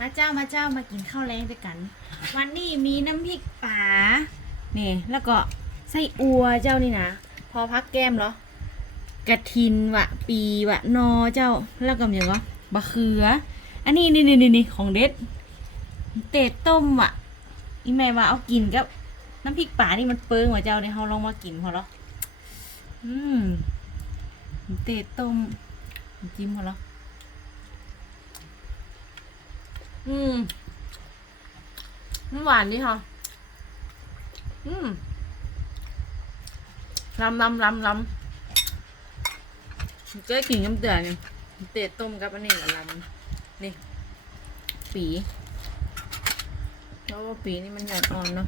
มาเจ้ามาเจ้ามากินข้าวแรงด้วยกัน วันนี้มีน้ำพริกป่านี่แล้วก็ไส้อัวเจ้านี่นะพอพักแก้มเหรอกระทินวะปีวะนอเจ้าแล้วก็มีอย่างก็บะเขือ อันนี้นี่นี่นี่นของเด็ด เตะต้มอะอีแม่ว่าเอากินกับน้ำพริกป่านี่มันเปิ้งว่ะเจ้าเดี๋ยเราลองมากินพอเหรออืมเตะต้มจิ้มพอเหรอ อืมมันหวานดีค่ะ อืมลำลำลำลำก็กินน้ำเดือเนี่ยเตะต้มกับอันนี้กับลำนี่ ปีเพราะว่าปีนี่มันหยาดอ่อนเนาะ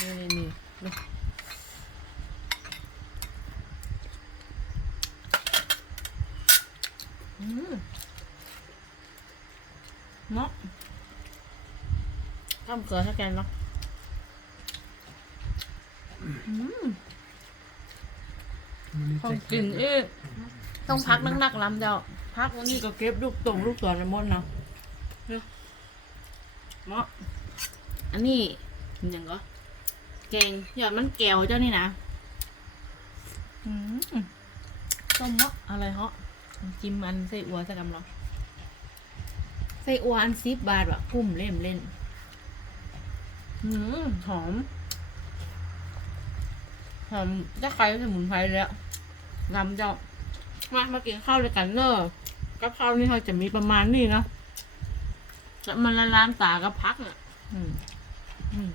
นี่นี่นี่ดูอืม เนาะข้ามเกลือให้แกนเนาะอืมของกินเอ๊ะต้องพักนักๆลำเดียวพักวันนี้ก็เก็บลูกตรงลูกตัวในมดเนาะเนาะเนาะอันนี้มันหยังก็แกงหยอดมันแก้วเจ้านี่นะอืมต้มเนาะอะไรเหาะจิ้มอันใส่อัวสักกำลองใส่อวอันซิบบาทวะกุ้มเล่มเล่นหืมหอม หอมจะใครสมุนไพรแล้วลำเจ้ามามากินข้าวด้วยกันเนอะกับข้าวนี่เขาจะมีประมาณนี้เนาะแล้วมันละลานตากับพักอะ อืม อืม